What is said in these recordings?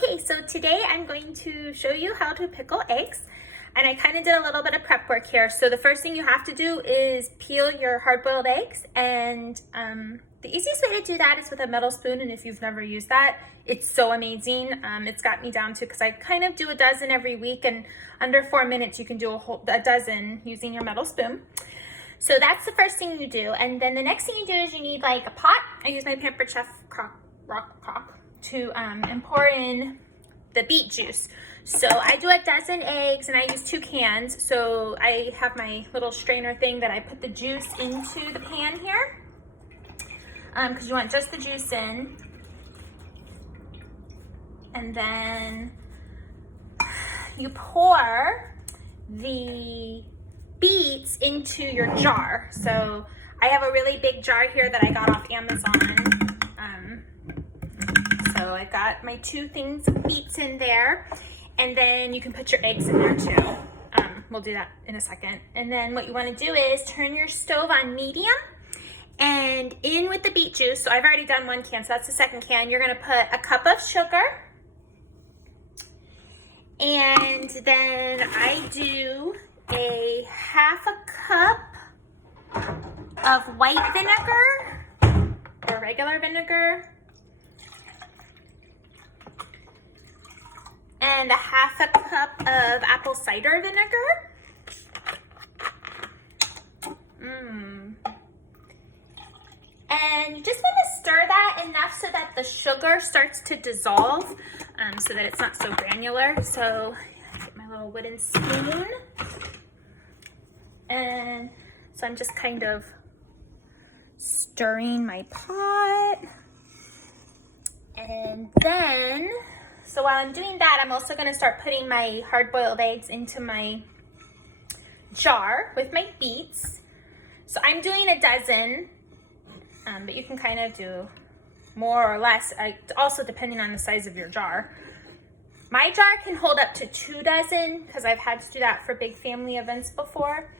Okay, so today I'm going to show you how to pickle eggs, and I kind of did a little bit of prep work here. So the first thing you have to do is peel your hard-boiled eggs, and the easiest way to do that is with a metal spoon, and if you've never used that, it's so amazing. It's got me down to, because I kind of do a dozen every week, and under 4 minutes you can do a dozen using your metal spoon. So that's the first thing you do, and then the next thing you do is you need like a pot. I use my Pampered Chef rock crock to and pour in the beet juice. So I do a dozen eggs and I use 2 cans. So I have my little strainer thing that I put the juice into the pan here, because you want just the juice in. And then you pour the beets into your jar. So I have a really big jar here that I got off Amazon. So I've got my 2 things of beets in there, and then you can put your eggs in there too. We'll do that in a second. And then what you want to do is turn your stove on medium and in with the beet juice. So I've already done 1 can, so that's the second can. You're going to put a cup of sugar, and then I do a half a cup of white vinegar or regular vinegar, and a half a cup of apple cider vinegar. And you just want to stir that enough so that the sugar starts to dissolve, so that it's not so granular. So I get my little wooden spoon, and so I'm just kind of stirring my pot. And then, so while I'm doing that, I'm also going to start putting my hard-boiled eggs into my jar with my beets. So I'm doing a dozen, but you can kind of do more or less, also depending on the size of your jar. My jar can hold up to 2 dozen because I've had to do that for big family events before.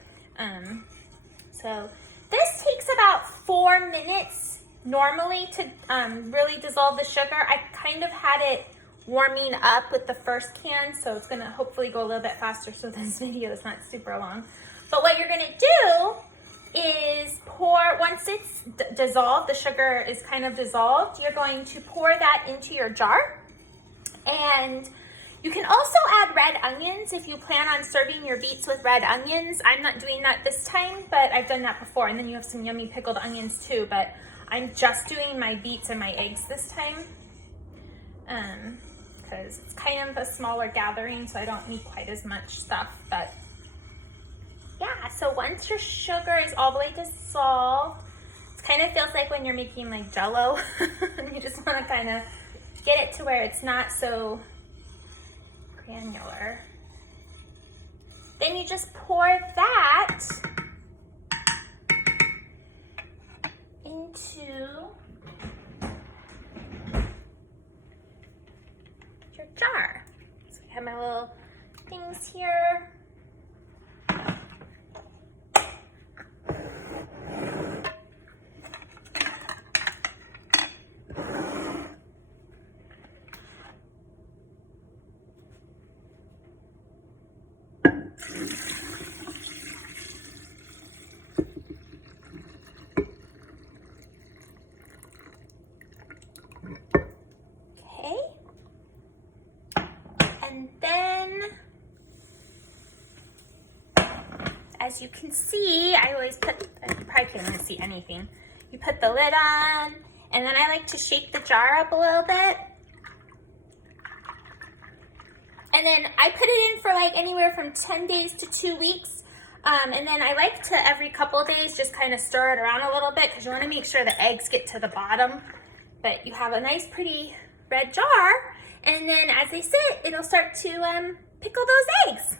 So this takes about 4 minutes normally to really dissolve the sugar. I kind of had it warming up with the first can, so it's gonna hopefully go a little bit faster so this video is not super long. But what you're gonna do is pour, once it's dissolved, the sugar is kind of dissolved, you're going to pour that into your jar. And you can also add red onions if you plan on serving your beets with red onions. I'm not doing that this time, but I've done that before. And then you have some yummy pickled onions too, but I'm just doing my beets and my eggs this time, because it's kind of a smaller gathering, so I don't need quite as much stuff. But yeah, so once your sugar is all the way dissolved, it kind of feels like when you're making like Jell-O. And you just want to kind of get it to where it's not so granular. Then you just pour that into your jar. So I have my little things here. And then, as you can see, I always put, you probably can't even see anything. You put the lid on, and then I like to shake the jar up a little bit. And then I put it in for like anywhere from 10 days to 2 weeks. And then I like to, every couple of days, just kind of stir it around a little bit, because you want to make sure the eggs get to the bottom. But you have a nice, pretty red jar. And then as they sit, it'll start to pickle those eggs.